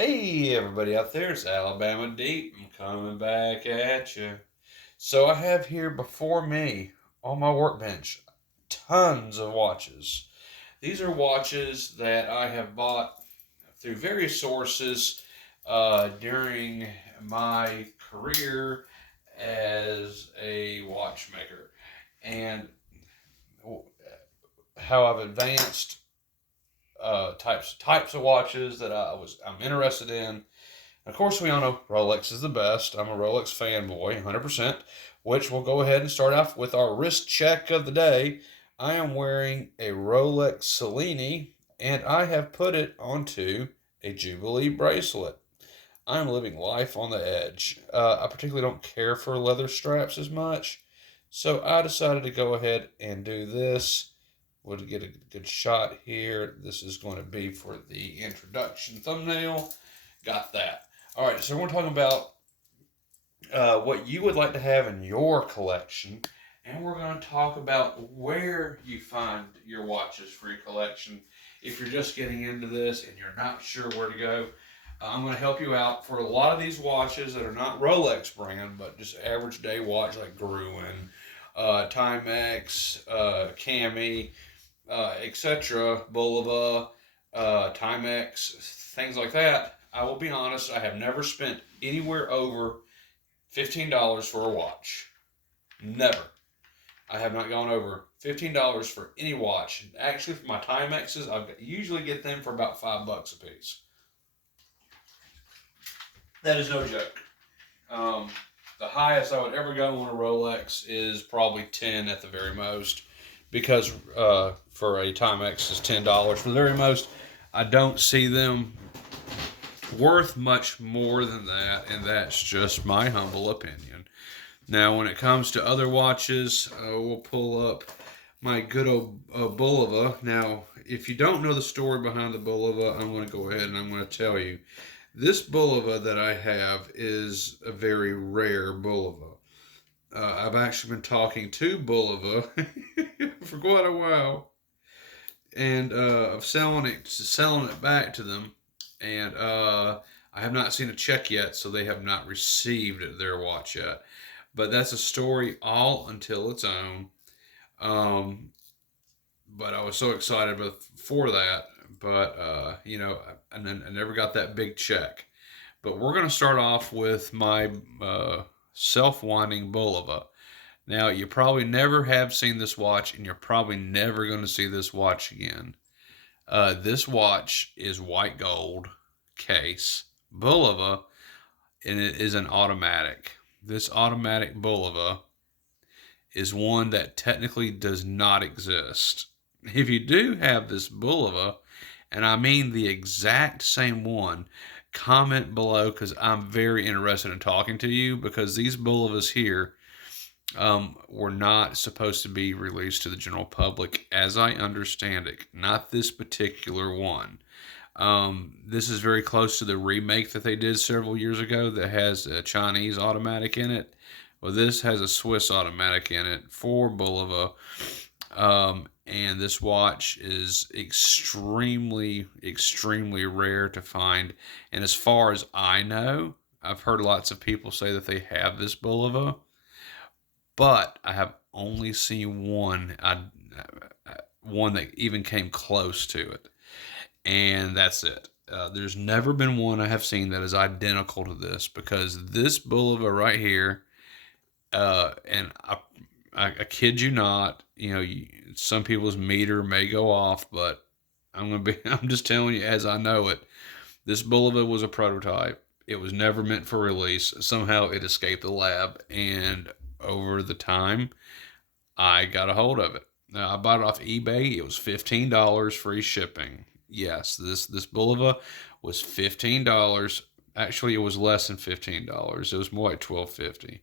Hey, everybody out there, it's Alabama Deep. I'm coming back at you. So, I have here before me on my workbench tons of watches. These are watches that I have bought through various sources during my career as a watchmaker and how I've advanced types of watches that I'm interested in. Of course, we all know Rolex is the best. I'm a Rolex fanboy, 100%, which we'll go ahead and start off with our wrist check of the day. I am wearing a Rolex Cellini, and I have put it onto a Jubilee bracelet. I'm living life on the edge. I particularly don't care for leather straps as much, so I decided to go ahead and do this. We'll get a good shot here. This is going to be for the introduction thumbnail. Got that. All right, so we're talking about what you would like to have in your collection, and we're going to talk about where you find your watches for your collection. If you're just getting into this and you're not sure where to go, I'm going to help you out for a lot of these watches that are not Rolex brand, but just average day watch like Gruen, Timex, Cami, etc., Bulova, Timex, things like that. I will be honest, I have never spent anywhere over $15 for a watch. Never. I have not gone over $15 for any watch. Actually, for my Timexes, I usually get them for about $5 a piece. That is no joke. The highest I would ever go on a Rolex is probably 10 at the very most, because for a Timex is $10 for the very most. I don't see them worth much more than that, and that's just my humble opinion. Now, when it comes to other watches, we'll pull up my good old Bulova. Now, if you don't know the story behind the Bulova, I'm going to go ahead and I'm going to tell you. This Bulova that I have is a very rare Bulova. I've actually been talking to Bulova for quite a while, and of selling it back to them, and I have not seen a check yet, so they have not received their watch yet. But that's a story all until its own. Um, but I was so excited for that, but and then I never got that big check. But we're going to start off with my self-winding Bulova. Now, you probably never have seen this watch, and you're probably never going to see this watch again. This watch is white gold case Bulova, and it is an automatic. This automatic Bulova is one that technically does not exist. If you do have this Bulova, and I mean the exact same one, comment below because I'm very interested in talking to you, because these Bulovas here were not supposed to be released to the general public, as I understand it. Not this particular one. This is very close to the remake that they did several years ago that has a Chinese automatic in it. Well, this has a Swiss automatic in it for Bulova. And this watch is extremely, extremely rare to find. And as far as I know, I've heard lots of people say that they have this Bulova, but I have only seen one that even came close to it, and that's it. There's never been one I have seen that is identical to this, because this Bulova right here, and I kid you not, some people's meter may go off, but I'm just telling you as I know it. This Bulova was a prototype. It was never meant for release. Somehow it escaped the lab, and over the time, I got a hold of it. Now, I bought it off eBay. It was $15 free shipping. Yes, this Bulova was $15. Actually, it was less than $15. It was more like $12.50.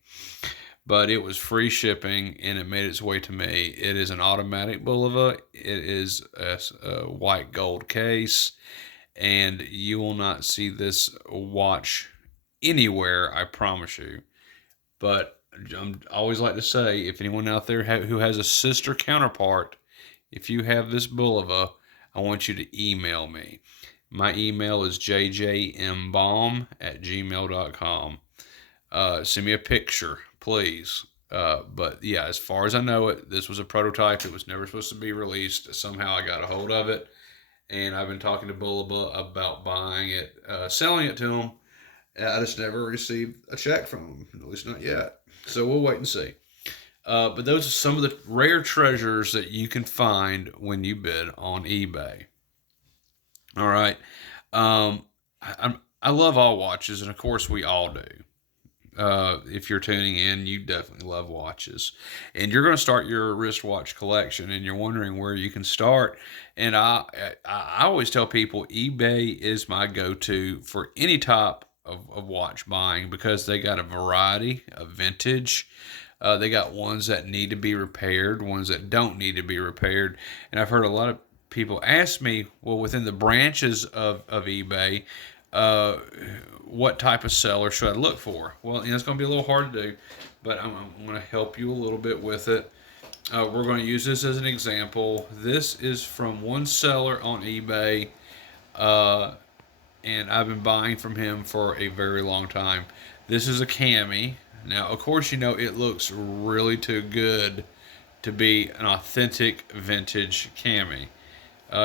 But it was free shipping, and it made its way to me. It is an automatic Bulova. It is a white gold case, and you will not see this watch anywhere, I promise you. But I always like to say, if anyone out there who has a sister counterpart, if you have this Bulova, I want you to email me. My email is jjmbaum@gmail.com. Send me a picture, please. But yeah, as far as I know it, this was a prototype. It was never supposed to be released. Somehow I got a hold of it, and I've been talking to Bullaba about buying it, selling it to him. I just never received a check from him, at least not yet. So we'll wait and see. But those are some of the rare treasures that you can find when you bid on eBay. All right. I love all watches, and of course we all do. If you're tuning in, you definitely love watches, and you're going to start your wristwatch collection, and you're wondering where you can start. And I always tell people eBay is my go-to for any type of watch buying because they got a variety of vintage. They got ones that need to be repaired, ones that don't need to be repaired, and I've heard a lot of people ask me, well, within the branches of eBay, uh, what type of seller should I look for? Well, it's going to be a little hard to do, but I'm going to help you a little bit with it. We're going to use this as an example. This is from one seller on eBay, uh, and I've been buying from him for a very long time. This is a cami. Now, of course, it looks really too good to be an authentic vintage cami.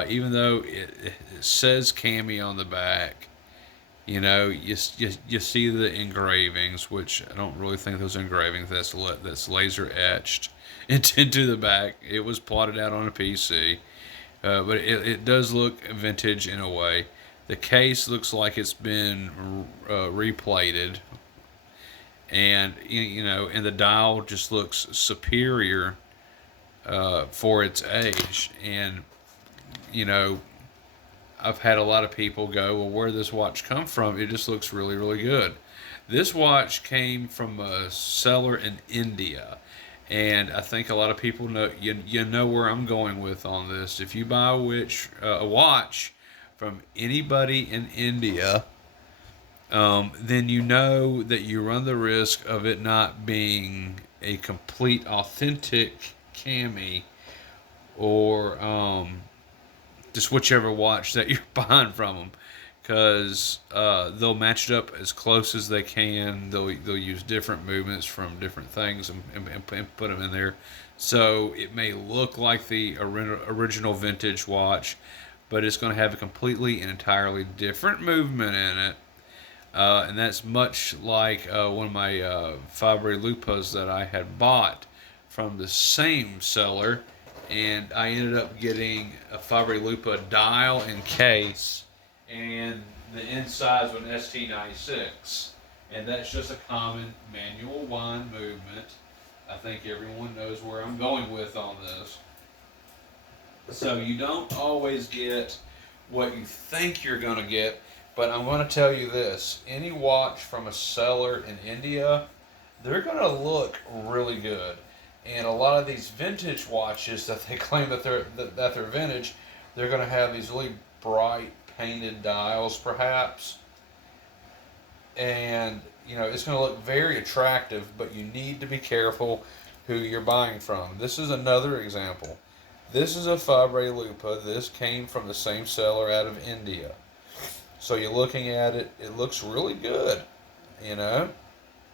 Even though it says cami on the back, you see the engravings, which I don't really think those engravings. That's laser etched into the back. It was plotted out on a PC, but it does look vintage in a way. The case looks like it's been replated, and and the dial just looks superior for its age. And you know, I've had a lot of people go, well, where did this watch come from? It just looks really, really good. This watch came from a seller in India, and I think a lot of people know you know where I'm going with on this. If you buy a watch from anybody in India, then you know that you run the risk of it not being a complete authentic cami, or just whichever watch that you're buying from them, because they'll match it up as close as they can. They'll use different movements from different things and put them in there, so it may look like the original vintage watch, but it's going to have a completely and entirely different movement in it. And that's much like one of my Fabre Lupas that I had bought from the same seller, and I ended up getting a Fabre Lupa dial and case, and the insides of an ST96, and that's just a common manual wind movement. I think everyone knows where I'm going with on this. So you don't always get what you think you're going to get, but I'm going to tell you this: any watch from a seller in India, they're going to look really good. And a lot of these vintage watches that they claim that they're vintage, they're going to have these really bright painted dials, perhaps, and it's going to look very attractive. But you need to be careful who you're buying from. This is another example. This is a Fabre Lupa. This came from the same seller out of India. So you're looking at it; it looks really good, you know.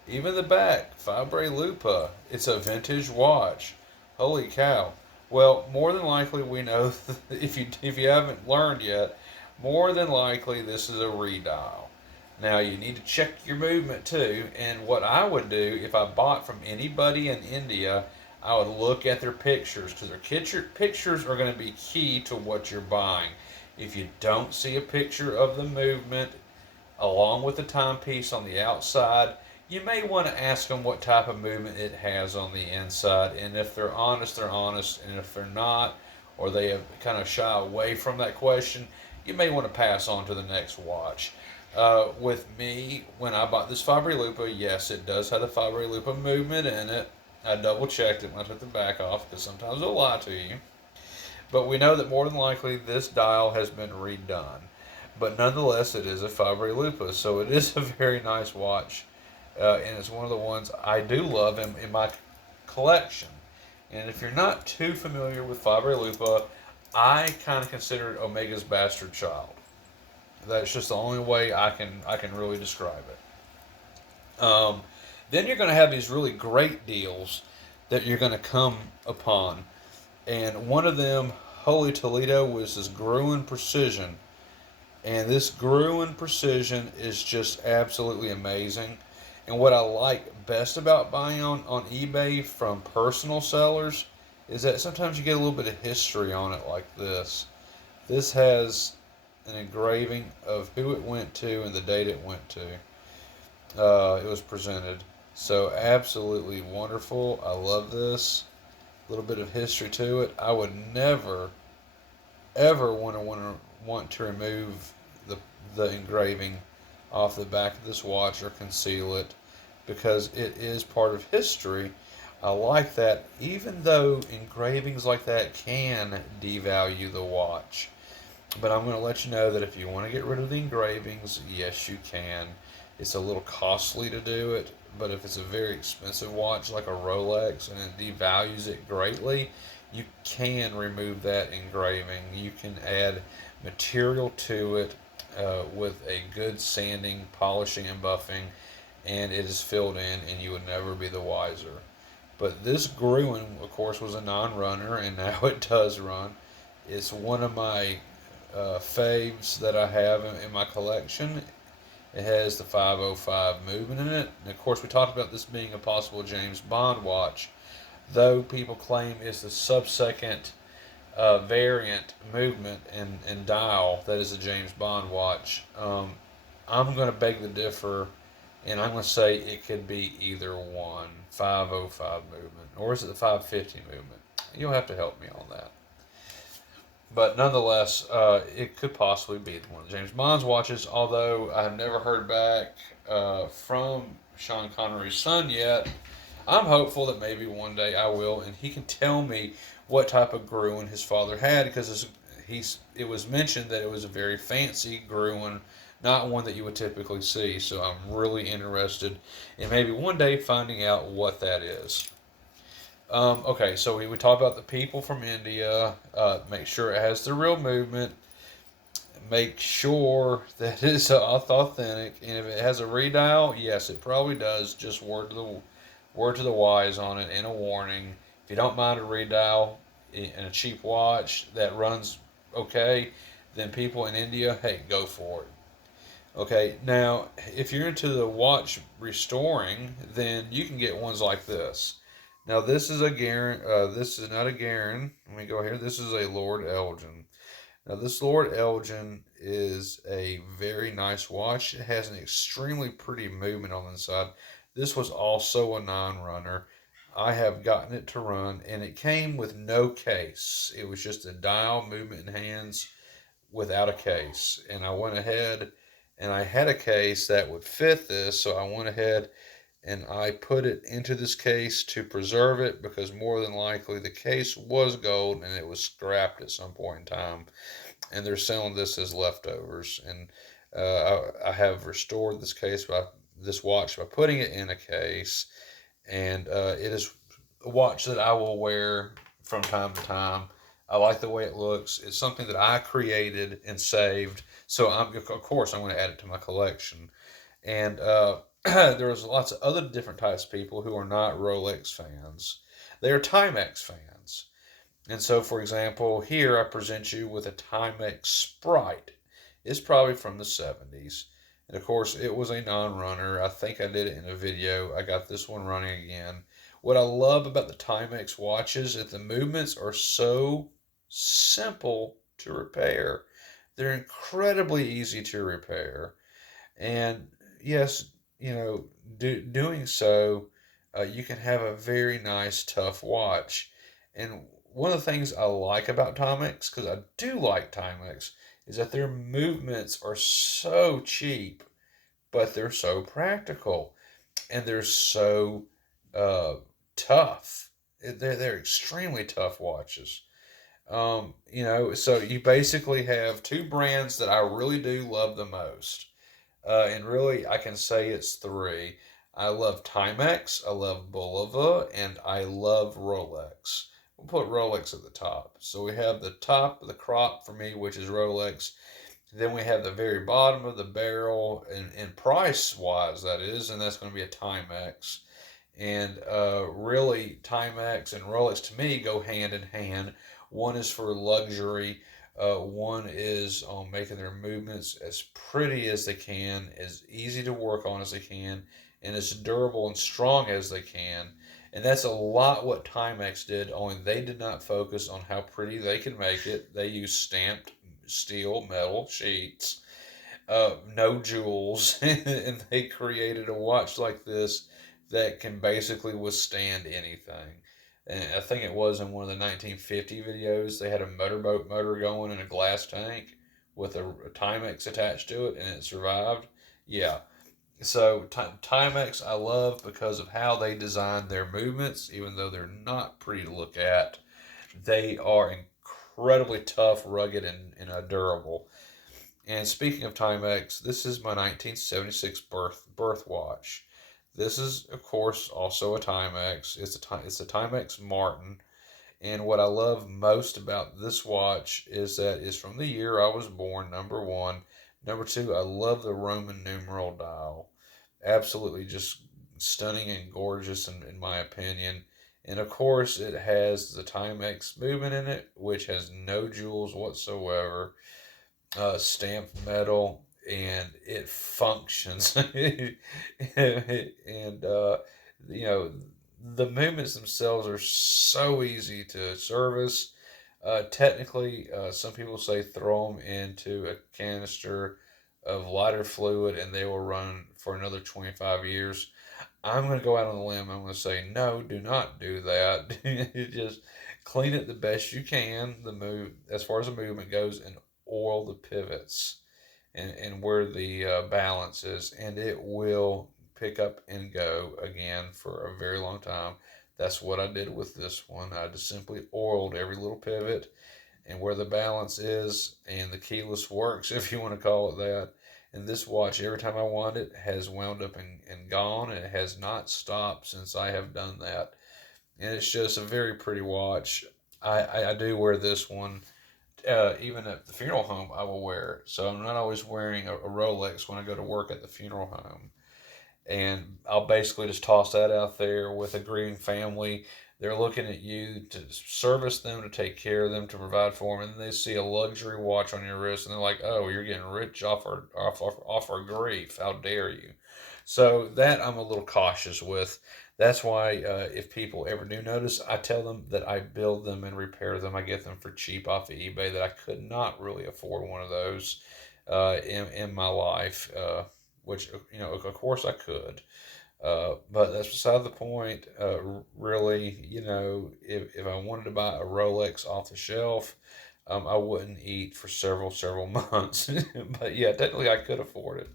Even the back, Fabre Lupa. It's a vintage watch. Holy cow. Well, more than likely we know, if you haven't learned yet, more than likely this is a redial. Now you need to check your movement too, and what I would do if I bought from anybody in India, I would look at their pictures, because their pictures are going to be key to what you're buying. If you don't see a picture of the movement along with the timepiece on the outside, you may want to ask them what type of movement it has on the inside. And if they're honest, they're honest. And if they're not, or they have kind of shy away from that question, you may want to pass on to the next watch. With me, when I bought this Fabre Lupa, yes, it does have the Fabre Lupa movement in it. I double checked it when I took the back off, because sometimes they'll lie to you. But we know that more than likely this dial has been redone. But nonetheless, it is a Fabre Lupa, so it is a very nice watch. And it's one of the ones I do love in my collection. And if you're not too familiar with Fabre Lupa, I kind of consider it Omega's bastard child. That's just the only way I can really describe it. Then you're going to have these really great deals that you're going to come upon, and one of them, Holy Toledo, was this Gruen Precision, and this Gruen Precision is just absolutely amazing. And what I like best about buying on eBay from personal sellers is that sometimes you get a little bit of history on it like this. This has an engraving of who it went to and the date it went to. It was presented. So absolutely wonderful. I love this. A little bit of history to it. I would never, ever want to remove the the engraving off the back of this watch or conceal it because it is part of history. I like that, even though engravings like that can devalue the watch. But I'm going to let you know that if you want to get rid of the engravings, yes, you can. It's a little costly to do it, but if it's a very expensive watch like a Rolex and it devalues it greatly, you can remove that engraving. You can add material to it with a good sanding, polishing, and buffing, and it is filled in, and you would never be the wiser. But this Gruen, of course, was a non-runner, and now it does run. It's one of my faves that I have in my collection. It has the 505 movement in it. And of course, we talked about this being a possible James Bond watch, though people claim it's the sub-second variant movement and dial that is a James Bond watch. I'm going to beg to differ, and I'm going to say it could be either one, 505 movement, or is it the 550 movement? You'll have to help me on that. But nonetheless, it could possibly be one of James Bond's watches, although I have never heard back from Sean Connery's son yet. I'm hopeful that maybe one day I will, and he can tell me what type of Gruen his father had, because it was mentioned that it was a very fancy Gruen, not one that you would typically see. So I'm really interested in maybe one day finding out what that is. Okay, so we talk about the people from India. Make sure it has the real movement. Make sure that it's authentic, and if it has a redial, yes, it probably does. Just word to the wise on it, and a warning. If you don't mind a redial in a cheap watch that runs okay, then people in India, hey, go for it. Okay, now if you're into the watch restoring, then you can get ones like this. Now this is a Garin. This is not a Garin. Let me go here. This is a Lord Elgin. Now this Lord Elgin is a very nice watch. It has an extremely pretty movement on the inside. This was also a non-runner. I have gotten it to run, and it came with no case. It was just a dial, movement, and hands without a case. And I went ahead and I had a case that would fit this, so I went ahead and I put it into this case to preserve it, because more than likely the case was gold and it was scrapped at some point in time, and they're selling this as leftovers. And I have restored this watch by putting it in a case, and it is a watch that I will wear from time to time. I like the way it looks. It's something that I created and saved, so of course I'm going to add it to my collection. And there's lots of other different types of people who are not Rolex fans. They are Timex fans. And so, for example, here I present you with a Timex Sprite. It's probably from the 70s. And of course, it was a non-runner. I think I did it in a video. I got this one running again. What I love about the Timex watches is the movements are so simple to repair. They're incredibly easy to repair. And yes, doing so, you can have a very nice, tough watch. And one of the things I like about Timex, because I do like Timex, is that their movements are so cheap, but they're so practical, and they're so uh, tough. They're extremely tough watches. So you basically have two brands that I really do love the most. And really, I can say it's three. I love Timex, I love Bulova, and I love Rolex. We'll put Rolex at the top. So we have the top of the crop for me, which is Rolex. Then we have the very bottom of the barrel, and price wise, that is, and that's going to be a Timex. And really, Timex and Rolex to me go hand in hand. One is for luxury, one is on making their movements as pretty as they can, as easy to work on as they can, and as durable and strong as they can. And that's a lot what Timex did, only they did not focus on how pretty they can make it. They used stamped steel, metal sheets, no jewels, and they created a watch like this that can basically withstand anything. And I think it was in one of the 1950 videos. They had a motorboat motor going in a glass tank with a Timex attached to it, and it survived. Yeah. So Timex I love because of how they design their movements, even though they're not pretty to look at. They are incredibly tough, rugged, and durable. And speaking of Timex, this is my 1976 birth watch. This is, of course, also a Timex. It's a Timex Martin. And what I love most about this watch is that it's from the year I was born, number one. Number two, I love the Roman numeral dial. Absolutely just stunning and gorgeous in my opinion. And of course, it has the Timex movement in it, which has no jewels whatsoever, stamped metal, and it functions. And you know, the movements themselves are so easy to service. Technically, some people say throw them into a canister of lighter fluid and they will run for another 25 years. I'm going to go out on a limb. I'm going to say, no, do not do that. Just clean it the best you can, the move as far as the movement goes, and oil the pivots and where the balance is, and it will pick up and go again for a very long time. That's what I did with this one. I just simply oiled every little pivot and where the balance is, and the keyless works, if you want to call it that. And this watch, every time I want it, has wound up and gone, and it has not stopped since I have done that. And it's just a very pretty watch. I do wear this one. Even at the funeral home, I will wear it. So I'm not always wearing a Rolex when I go to work at the funeral home. And I'll basically just toss that out there with a grieving family. They're looking at you to service them, to take care of them, to provide for them, and they see a luxury watch on your wrist, and they're like, "Oh, you're getting rich off our grief. How dare you?" So that I'm a little cautious with. That's why if people ever do notice, I tell them that I build them and repair them. I get them for cheap off of eBay. That I could not really afford one of those in my life. Which of course I could. But that's beside the point. Really, if I wanted to buy a Rolex off the shelf, I wouldn't eat for several months. But yeah, technically I could afford it.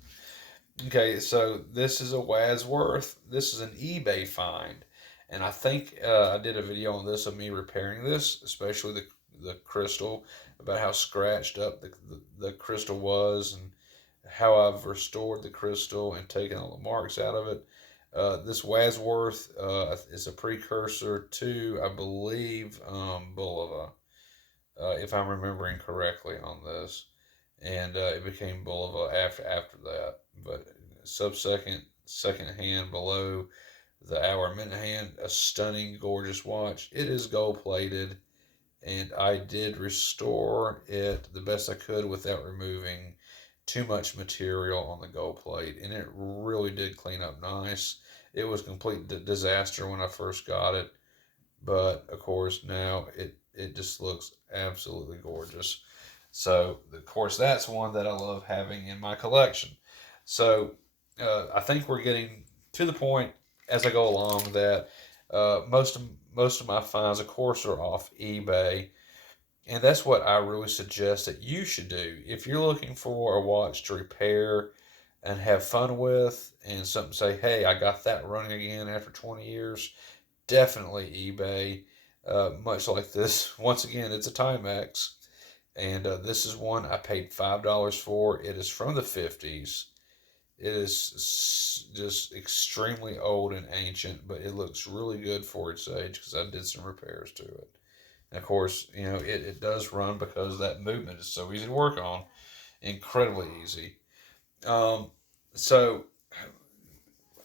Okay, so this is a Wadsworth. This is an eBay find, and I think I did a video on this of me repairing this, especially the crystal, about how scratched up the crystal was, and how I've restored the crystal and taken all the marks out of it. This Wadsworth is a precursor to, I believe, Bulova, if I'm remembering correctly on this, and it became Bulova after that. But second hand below the hour minute hand, a stunning, gorgeous watch. It is gold plated, and I did restore it the best I could without removing too much material on the gold plate, and it really did clean up nice. It was a complete disaster when I first got it, but of course now it just looks absolutely gorgeous. So of course that's one that I love having in my collection. So I think we're getting to the point as I go along that most of my finds, of course, are off eBay. And that's what I really suggest that you should do. If you're looking for a watch to repair and have fun with, and something say, hey, I got that running again after 20 years, definitely eBay. Much like this, once again, it's a Timex. And this is one I paid $5 for. It is from the 50s. It is just extremely old and ancient, but it looks really good for its age because I did some repairs to it. And of course, it does run because that movement is so easy to work on. incredibly easy. Um, so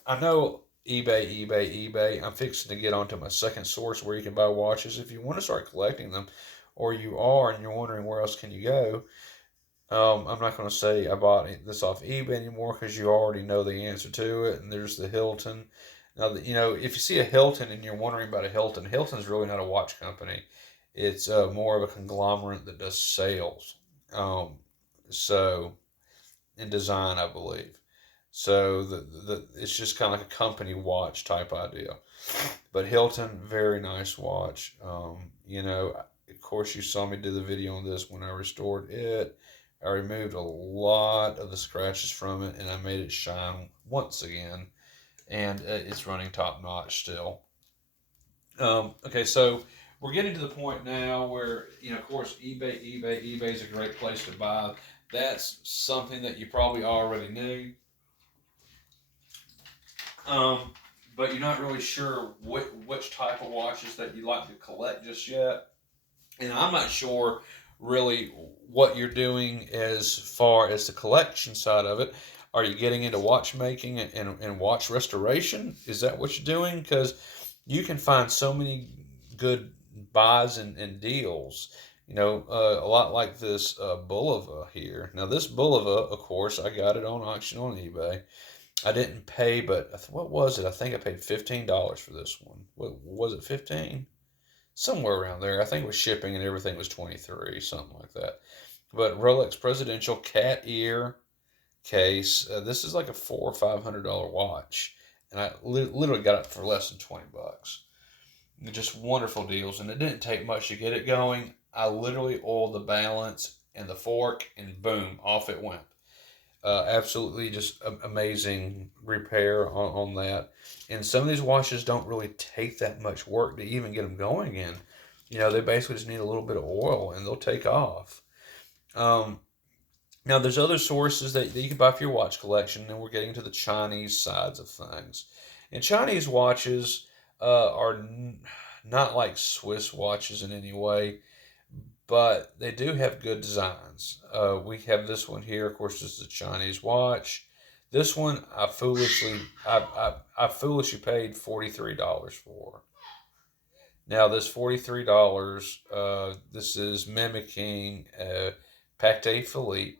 I know eBay. I'm fixing to get onto my second source where you can buy watches. If you want to start collecting them, or you are and you're wondering where else can you go, I'm not going to say I bought this off eBay anymore because you already know the answer to it. And there's the Hilton. Now, if you see a Hilton and you're wondering about a Hilton, Hilton's really not a watch company. It's more of a conglomerate that does sales. Um, so in design, I believe. So the it's just kind of like a company watch type idea. But Hilton, very nice watch. Of course, you saw me do the video on this when I restored it. I removed a lot of the scratches from it, and I made it shine once again. And it's running top notch still. Okay, so we're getting to the point now where, of course, eBay is a great place to buy. That's something that you probably already knew. Um, but you're not really sure which type of watches that you like to collect just yet. And I'm not sure really what you're doing as far as the collection side of it. Are you getting into watchmaking and watch restoration? Is that what you're doing? Because you can find so many good buys and deals. A lot like this Bulova here. Now, this Bulova, of course, I got it on auction on eBay. I didn't pay, but what was it? I think I paid $15 for this one. What was it? 15? Somewhere around there. I think it was shipping and everything was 23, something like that. But Rolex Presidential cat ear case. This is like a $400 or $500 watch, and I literally got it for less than $20. Just wonderful deals, and it didn't take much to get it going. I literally oiled the balance and the fork, and boom, off it went. Absolutely just amazing repair on that. And some of these watches don't really take that much work to even get them going again. They basically just need a little bit of oil and they'll take off. Um, Now, there's other sources that you can buy for your watch collection, and we're getting to the Chinese sides of things. And Chinese watches not like Swiss watches in any way, but they do have good designs. We have this one here. Of course, this is a Chinese watch. This one I foolishly paid $43 for. Now this $43, this is mimicking Patek Philippe,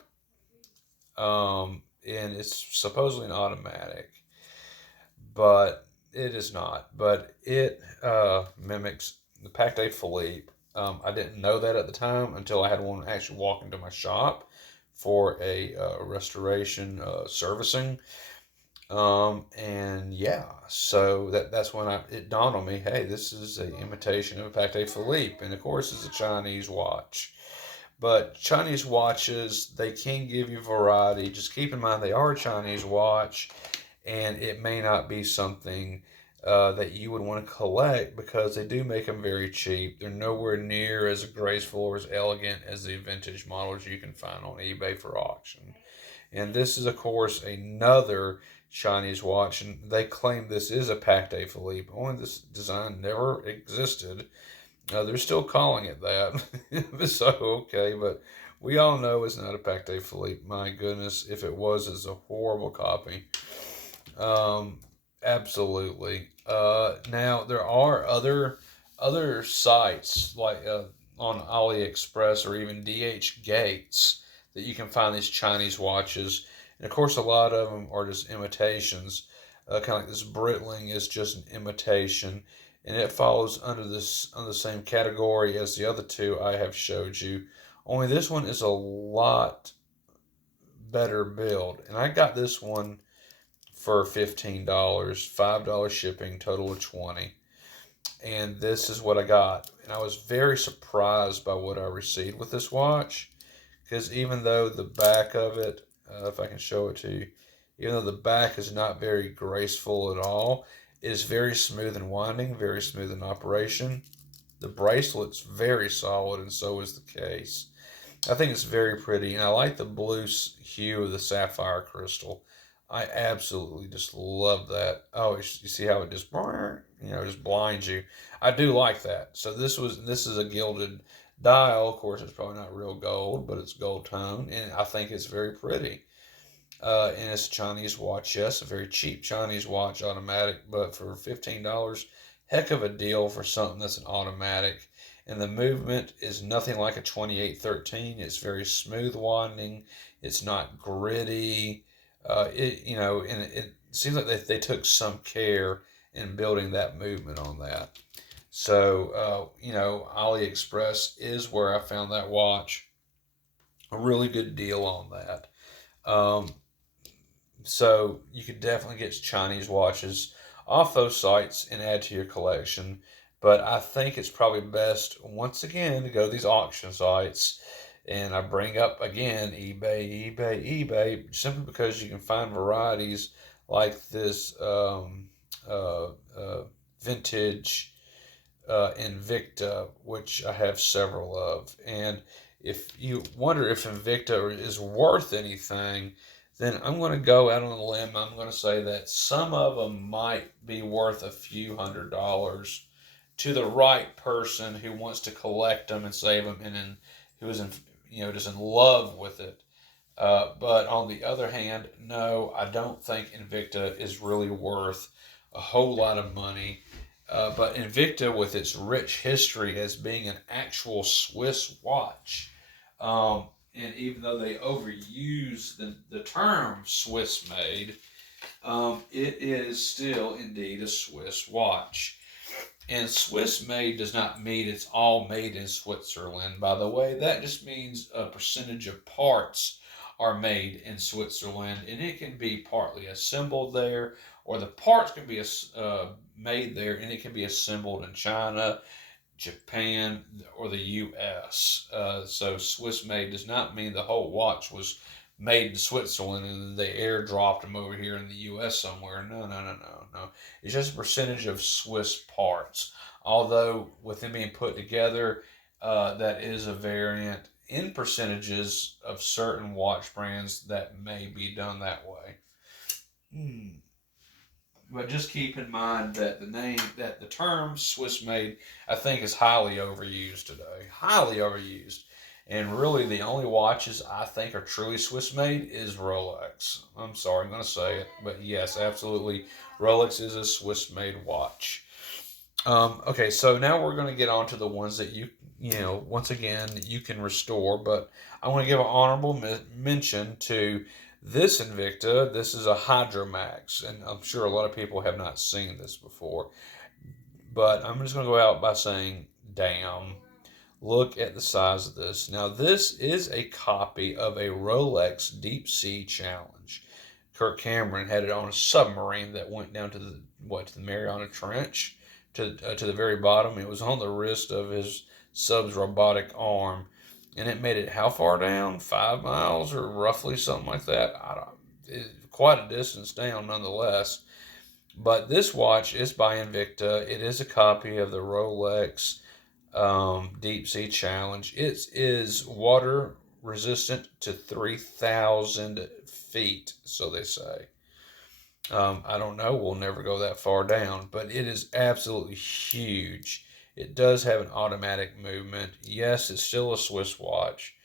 and it's supposedly an automatic, but it is not. But it mimics the Patek Philippe. I didn't know that at the time until I had one actually walk into my shop for a restoration servicing. And yeah, so that's when it dawned on me, hey, this is an imitation of a Patek Philippe, and of course it's a Chinese watch. But Chinese watches, they can give you variety. Just keep in mind they are a Chinese watch, and it may not be something that you would want to collect because they do make them very cheap. They're nowhere near as graceful or as elegant as the vintage models you can find on eBay for auction. And this is, of course, another Chinese watch, and they claim this is a Patek Philippe. Only this design never existed. They're still calling it that. So, okay, but we all know it's not a Patek Philippe. My goodness, if it was, it's a horrible copy. Um, Absolutely. Now there are other sites like on AliExpress or even DH Gates that you can find these Chinese watches, and of course a lot of them are just imitations. Kind of like this Breitling is just an imitation, and it falls under the same category as the other two I have showed you. Only this one is a lot better build, and I got this one for $15, $5 shipping, total of 20. And this is what I got. And I was very surprised by what I received with this watch, because even though the back of it, if I can show it to you, even though the back is not very graceful at all, it is very smooth and winding, very smooth in operation. The bracelet's very solid, and so is the case. I think it's very pretty, and I like the blue hue of the sapphire crystal. I absolutely just love that. Oh, you see how it just just blinds you. I do like that. So this is a gilded Dial, of course, it's probably not real gold, but it's gold tone, and I think it's very pretty. And it's a Chinese watch, yes, a very cheap Chinese watch, automatic, but for $15, heck of a deal for something that's an automatic. And the movement is nothing like a 2813. It's very smooth winding. It's not gritty. And it seems like they took some care in building that movement on that. So, AliExpress is where I found that watch. A really good deal on that. Um, so you could definitely get Chinese watches off those sites and add to your collection. But I think it's probably best, once again, to go to these auction sites. And I bring up again eBay, simply because you can find varieties like this vintage Invicta, which I have several of. And if you wonder if Invicta is worth anything, then I'm going to go out on a limb. I'm going to say that some of them might be worth a few $100s to the right person who wants to collect them and save them, and who is just in love with it. But on the other hand, no, I don't think Invicta is really worth a whole lot of money. But Invicta, with its rich history as being an actual Swiss watch, and even though they overuse the term Swiss made, it is still indeed a Swiss watch. And Swiss made does not mean it's all made in Switzerland, by the way. That just means a percentage of parts are made in Switzerland, and it can be partly assembled there, or the parts can be made there, and it can be assembled in China, Japan, or the U.S. So Swiss made does not mean the whole watch was made in Switzerland and they airdropped them over here in the U.S. somewhere. No, no, no, no, no. It's just a percentage of Swiss parts. Although with them being put together, that is a variant in percentages of certain watch brands that may be done that way. Hmm. But just keep in mind that the term Swiss made, I think, is highly overused today. Highly overused. And really, the only watches I think are truly Swiss made is Rolex. I'm sorry, I'm going to say it. But yes, absolutely. Rolex is a Swiss made watch. Okay, so now we're going to get on to the ones that once again, you can restore. But I want to give an honorable mention to this Invicta. This is a Hydromax, and I'm sure a lot of people have not seen this before. But I'm just going to go out by saying, damn, look at the size of this. Now, this is a copy of a Rolex Deep Sea Challenge. Kirk Cameron had it on a submarine that went down to the Mariana Trench, to the very bottom. It was on the wrist of his sub's robotic arm, and it made it how far down? 5 miles or roughly something like that. Quite a distance down, nonetheless. But this watch is by Invicta. It is a copy of the Rolex Deep Sea Challenge. It is water resistant to 3,000 feet, so they say. I don't know. We'll never go that far down, but it is absolutely huge. It does have an automatic movement. Yes, it's still a Swiss watch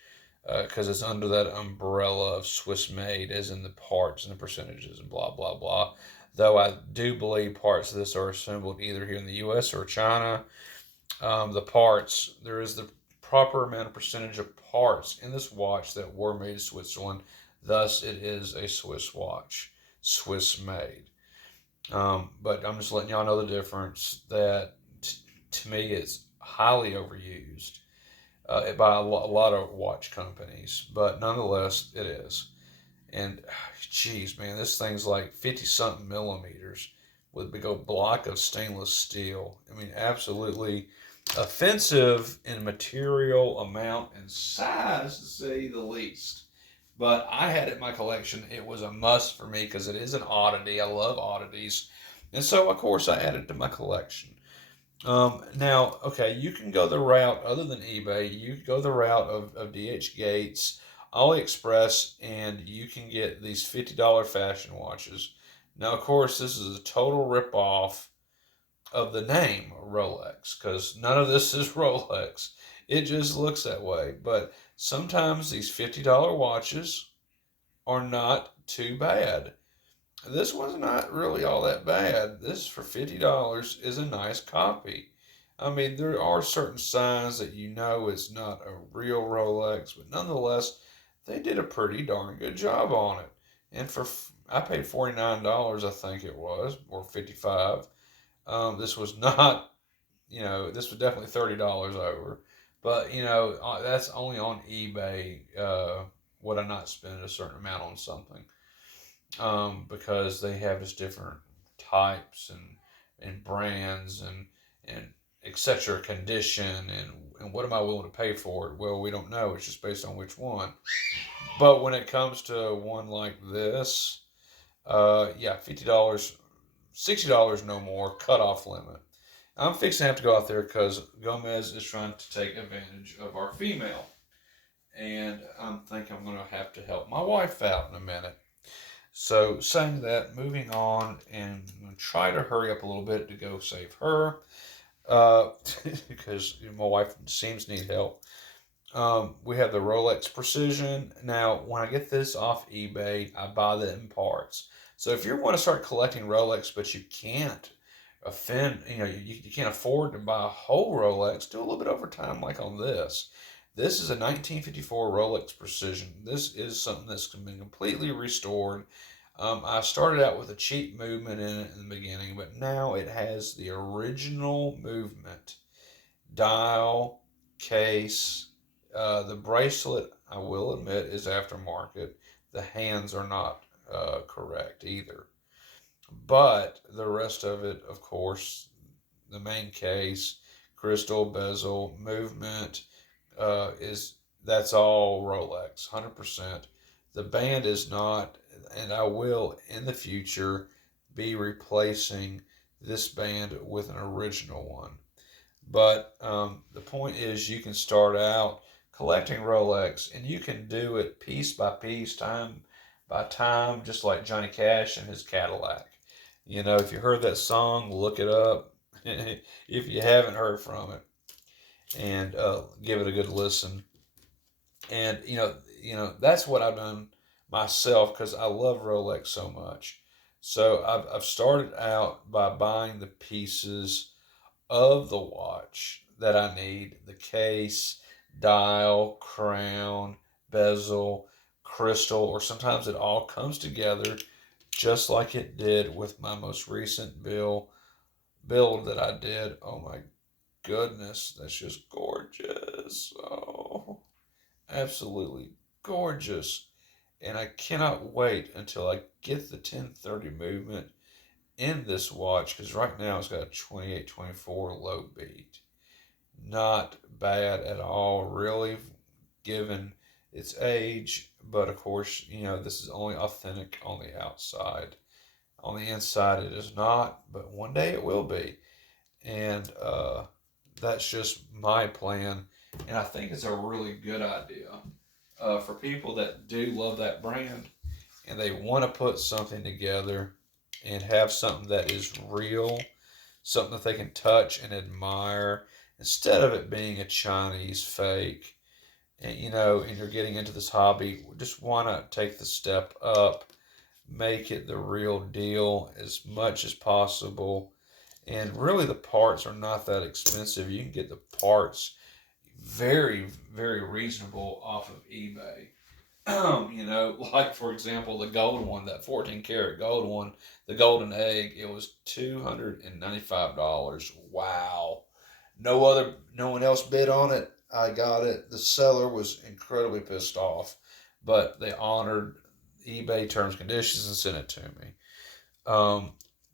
because it's under that umbrella of Swiss made, as in the parts and the percentages and blah, blah, blah. Though I do believe parts of this are assembled either here in the U.S. or China. The parts, there is the proper amount of percentage of parts in this watch that were made in Switzerland. Thus, it is a Swiss watch, Swiss made. But I'm just letting y'all know the difference that to me it's highly overused by a lot of watch companies. But nonetheless, it is. And geez, man, this thing's like 50 something millimeters with a big old block of stainless steel. I mean, absolutely offensive in material, amount, and size, to say the least. But I had it in my collection. It was a must for me because it is an oddity. I love oddities. And so, of course, I added it to my collection. Now, okay, you can go the route, other than eBay, you can go the route of DH Gates, AliExpress, and you can get these $50 fashion watches. Now, of course, this is a total ripoff of the name Rolex, because none of this is Rolex. It just looks that way. But sometimes these $50 watches are not too bad. This one's not really all that bad. This for $50 is a nice copy. I mean, there are certain signs that you know it's not a real Rolex, but nonetheless, they did a pretty darn good job on it. And I paid $49, I think it was, or 55. This was not, this was definitely $30 over. But that's only on eBay. Would I not spend a certain amount on something? Because they have just different types and brands and etc. condition and what am I willing to pay for it? Well, we don't know. It's just based on which one. But when it comes to one like this, yeah, $50, $60 no more cutoff limit. I'm fixing to have to go out there because Gomez is trying to take advantage of our female, and I'm thinking I'm going to have to help my wife out in a minute. So, saying that, moving on, and I'm going to try to hurry up a little bit to go save her, because my wife seems to need help. We have the Rolex Precision. Now, when I get this off eBay, I buy them in parts. So, if you want to start collecting Rolex, but you can't you can't afford to buy a whole Rolex, do a little bit over time, like on this. This is a 1954 Rolex Precision. This is something that's been completely restored. I started out with a cheap movement in it in the beginning, but now it has the original movement. Dial, case, the bracelet, I will admit, is aftermarket. The hands are not correct either. But the rest of it, of course, the main case, crystal, bezel, movement, is that's all Rolex, 100%. The band is not, and I will in the future be replacing this band with an original one. But the point is, you can start out collecting Rolex, and you can do it piece by piece, time by time, just like Johnny Cash and his Cadillac. If you heard that song, look it up. If you haven't heard from it, and give it a good listen. And that's what I've done myself because I love Rolex so much. So I've started out by buying the pieces of the watch that I need: the case, dial, crown, bezel, crystal, or sometimes it all comes together just like it did with my most recent build that I did. Oh my goodness, that's just gorgeous. Oh, absolutely gorgeous. And I cannot wait until I get the 1030 movement in this watch because right now it's got a 2824 low beat. Not bad at all, really, given its age. But of course, this is only authentic on the outside. On the inside, it is not, but one day it will be. And that's just my plan. And I think it's a really good idea for people that do love that brand and they want to put something together and have something that is real, something that they can touch and admire instead of it being a Chinese fake. And and you're getting into this hobby, just want to take the step up, make it the real deal as much as possible. And really, the parts are not that expensive. You can get the parts very, very reasonable off of eBay. Like for example, the gold one, that 14 karat gold one, the golden egg, it was $295. Wow. No one else bid on it. I got it. The seller was incredibly pissed off, but they honored eBay terms and conditions and sent it to me.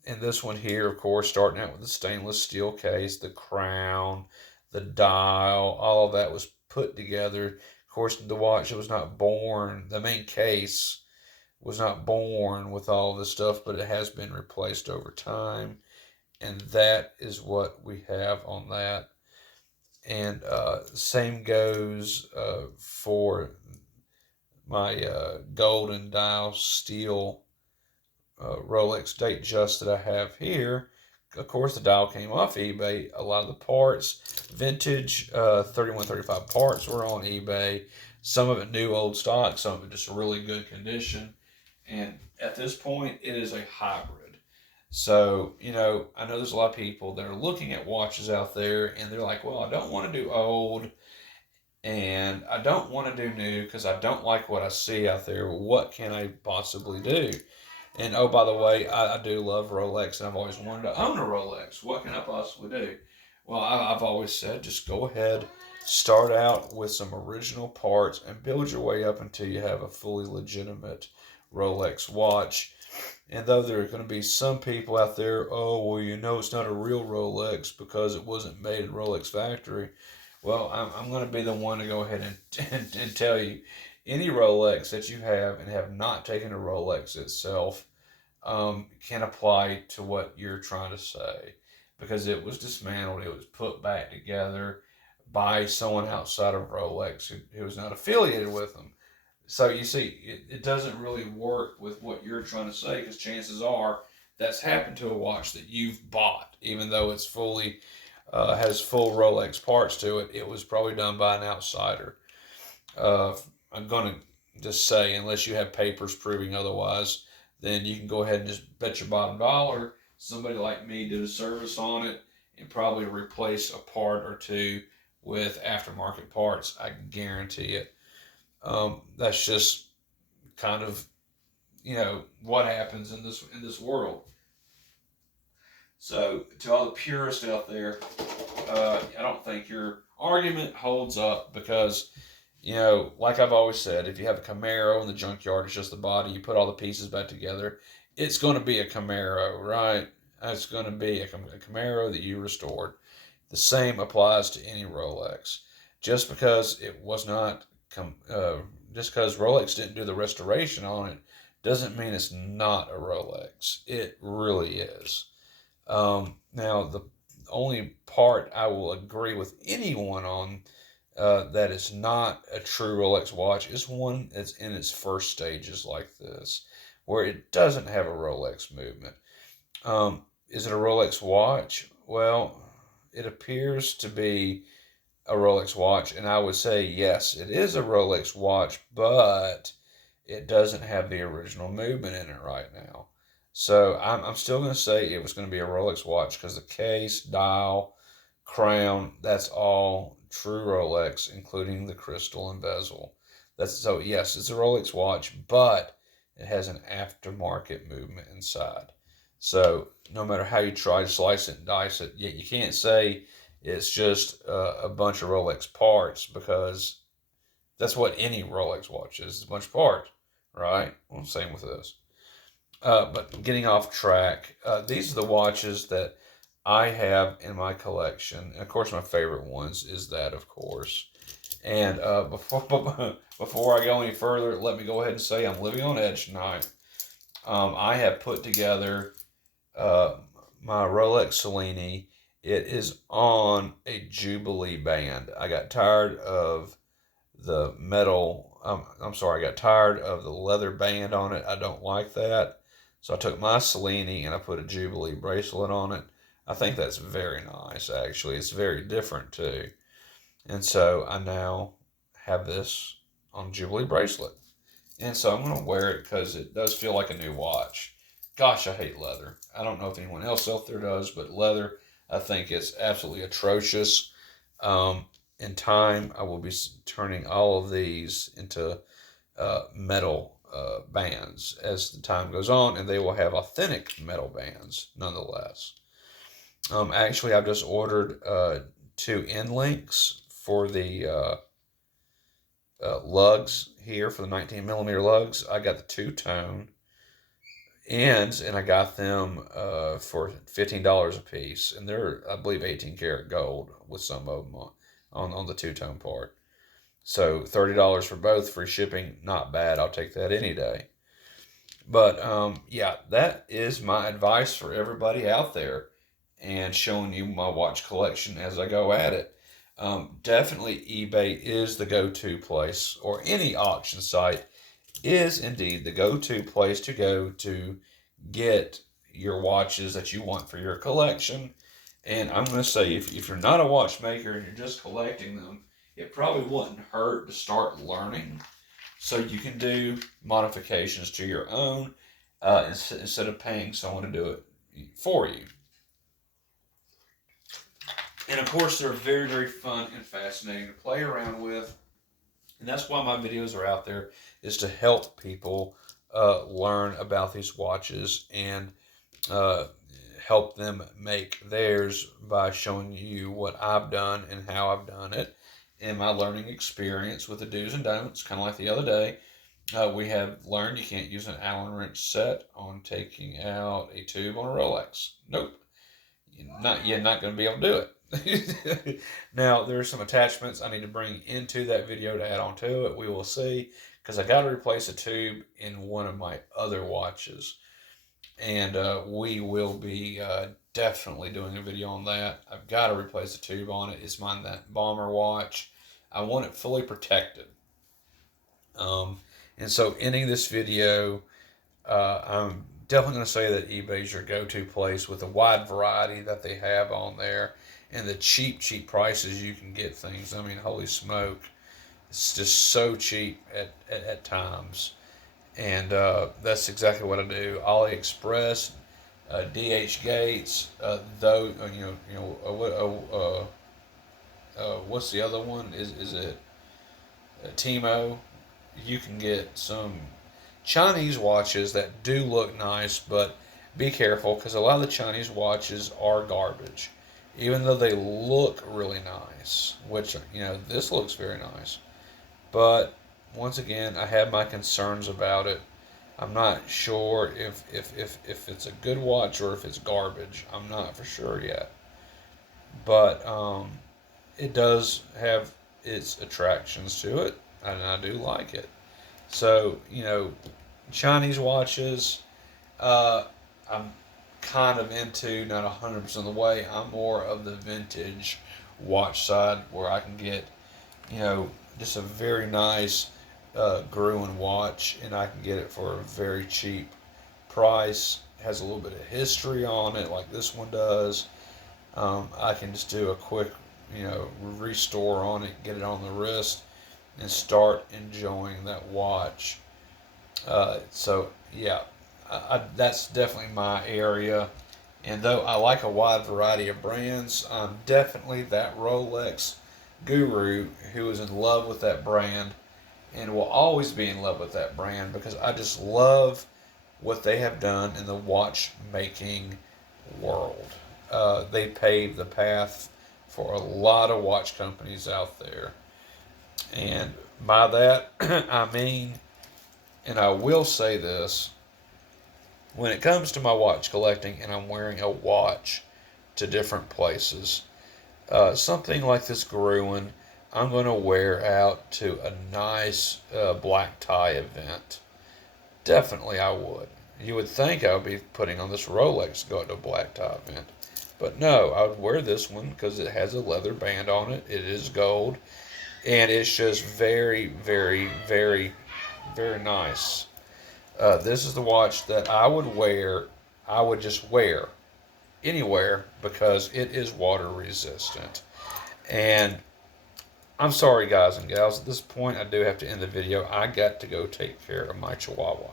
And this one here, of course, starting out with the stainless steel case, the crown, the dial, all of that was put together. Of course, the watch, it was not born, the main case was not born with all this stuff, but it has been replaced over time. And that is what we have on that. And same goes for my golden dial steel Rolex Datejust that I have here. of course, the dial came off eBay. A lot of the parts, vintage 3135 parts were on eBay. Some of it new old stock, some of it just really good condition. And at this point, it is a hybrid. So, I know there's a lot of people that are looking at watches out there and they're like, well, I don't want to do old and I don't want to do new because I don't like what I see out there. What can I possibly do? And oh, by the way, I do love Rolex, and I've always wanted to own a Rolex. What can I possibly do? Well, I've always said just go ahead, start out with some original parts, and build your way up until you have a fully legitimate Rolex watch. And though there are going to be some people out there, oh, well, it's not a real Rolex because it wasn't made in Rolex factory. Well, I'm going to be the one to go ahead and tell you any Rolex that you have and have not taken a Rolex itself can apply to what you're trying to say because it was dismantled, it was put back together by someone outside of Rolex who was not affiliated with them. So you see, it doesn't really work with what you're trying to say because chances are that's happened to a watch that you've bought, even though it's fully has full Rolex parts to it. It was probably done by an outsider. I'm going to just say, unless you have papers proving otherwise, then you can go ahead and just bet your bottom dollar somebody like me did a service on it and probably replace a part or two with aftermarket parts. I guarantee it. That's just kind of what happens in this world. So to all the purists out there, I don't think your argument holds up because like I've always said, if you have a Camaro in the junkyard, it's just the body. You put all the pieces back together, it's going to be a Camaro, right? It's going to be a Camaro that you restored. The same applies to any Rolex. Just because it was not, just because Rolex didn't do the restoration on it, doesn't mean it's not a Rolex. It really is. Now, the only part I will agree with anyone on that is not a true Rolex watch is one that's in its first stages like this, where it doesn't have a Rolex movement. Is it a Rolex watch? Well, it appears to be a Rolex watch, and I would say yes, it is a Rolex watch, but it doesn't have the original movement in it right now. So I'm still going to say it was going to be a Rolex watch because the case, dial, crown, that's all true Rolex, including the crystal and bezel. So yes, it's a Rolex watch, but it has an aftermarket movement inside. So no matter how you try to slice it and dice it, you can't say it's just a bunch of Rolex parts because that's what any Rolex watch is. It's a bunch of parts, right? Well, same with this. But getting off track, these are the watches that I have in my collection. And of course, my favorite ones is that, of course. And before I go any further, let me go ahead and say I'm living on edge tonight. I have put together my Rolex Cellini. It is on a Jubilee band. I got tired of the metal. I'm sorry, I got tired of the leather band on it. I don't like that. So I took my Cellini and I put a Jubilee bracelet on it. I think that's very nice, actually. It's very different, too. And so I now have this on Jubilee bracelet. And so I'm going to wear it because it does feel like a new watch. Gosh, I hate leather. I don't know if anyone else out there does, but leather, I think it's absolutely atrocious. In time, I will be turning all of these into metal bands as the time goes on, and they will have authentic metal bands nonetheless. Actually, I've just ordered 2 end links for the lugs here for the 19 millimeter lugs. I got the 2-tone ends, and I got them for $15 a piece, and they're, I believe, 18 karat gold with some of them on the 2-tone part. So $30 for both, free shipping, not bad. I'll take that any day. But yeah, that is my advice for everybody out there, and showing you my watch collection as I go at it. Definitely eBay is the go-to place, or any auction site is indeed the go-to place to go to get your watches that you want for your collection. And I'm going to say, if you're not a watchmaker and you're just collecting them, it probably wouldn't hurt to start learning so you can do modifications to your own instead of paying someone to do it for you. And of course, they're very, very fun and fascinating to play around with. And that's why my videos are out there, is to help people learn about these watches and help them make theirs by showing you what I've done and how I've done it and my learning experience with the do's and don'ts. Kind of like the other day, we have learned you can't use an Allen wrench set on taking out a tube on a Rolex. Nope. You're not going to be able to do it. Now, there are some attachments I need to bring into that video to add on to it. We will see, because I got to replace a tube in one of my other watches. And we will be definitely doing a video on that. I've got to replace the tube on it. It's mine, that Bomber watch. I want it fully protected. And so ending this video, I'm definitely going to say that eBay is your go-to place with the wide variety that they have on there and the cheap prices you can get things. I mean, holy smoke. It's just so cheap at times. And that's exactly what I do. AliExpress, DH Gates, what's the other one? Is it Timo? You can get some Chinese watches that do look nice, but be careful, because a lot of the Chinese watches are garbage, even though they look really nice, which, this looks very nice. But once again, I have my concerns about it. I'm not sure if it's a good watch or if it's garbage. I'm not for sure yet. But it does have its attractions to it, and I do like it. So, Chinese watches, I'm kind of into, not 100% of the way. I'm more of the vintage watch side, where I can get, just a very nice Gruen watch, and I can get it for a very cheap price. It has a little bit of history on it, like this one does. I can just do a quick, restore on it, get it on the wrist, and start enjoying that watch. So yeah, that's definitely my area. And though I like a wide variety of brands, I'm definitely that Rolex guru who is in love with that brand and will always be in love with that brand, because I just love what they have done in the watchmaking world. They paved the path for a lot of watch companies out there. And by that, I mean, and I will say this, when it comes to my watch collecting and I'm wearing a watch to different places, something like this Gruen, I'm going to wear out to a nice black tie event. Definitely I would. You would think I would be putting on this Rolex to go to a black tie event. But no, I would wear this one because it has a leather band on it. It is gold. And it's just very, very, very, very nice. This is the watch that I would wear. I would just wear anywhere because it is water resistant. And I'm sorry, guys and gals. At this point, I do have to end the video. I got to go take care of my Chihuahua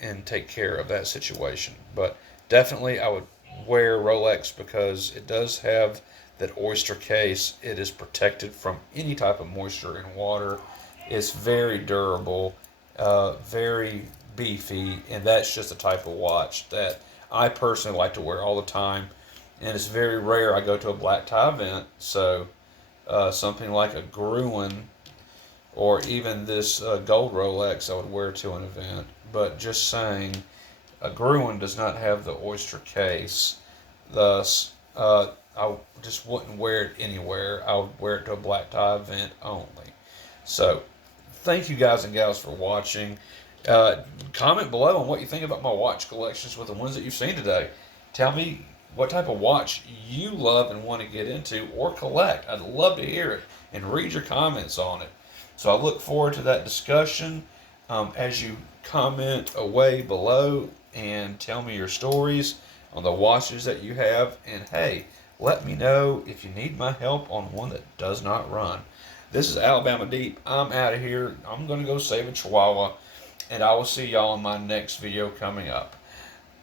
and take care of that situation. But definitely, I would wear Rolex because it does have that oyster case. It is protected from any type of moisture and water. It's very durable, very beefy, and that's just the type of watch that I personally like to wear all the time. And it's very rare I go to a black tie event, so something like a Gruen or even this gold Rolex I would wear to an event. But just saying, a Gruen does not have the oyster case, thus I just wouldn't wear it anywhere. I would wear it to a black tie event only. So, thank you guys and gals for watching. Comment below on what you think about my watch collections with the ones that you've seen today. Tell me what type of watch you love and want to get into or collect. I'd love to hear it and read your comments on it. So I look forward to that discussion as you comment away below. and tell me your stories on the watches that you have. And hey, let me know if you need my help on one that does not run. This is Alabama Deep. I'm out of here. I'm going to go save a Chihuahua, and I will see y'all in my next video coming up.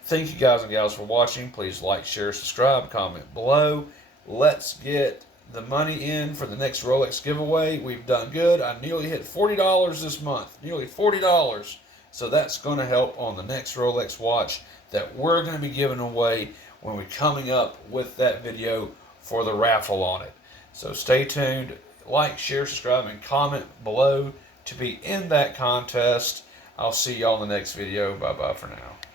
Thank you guys and gals for watching. Please like, share, subscribe, comment below. Let's get the money in for the next Rolex giveaway. We've done good. I nearly hit $40 this month. Nearly $40. So that's going to help on the next Rolex watch that we're going to be giving away when we're coming up with that video for the raffle on it. So stay tuned. Like, share, subscribe, and comment below to be in that contest. I'll see y'all in the next video. Bye-bye for now.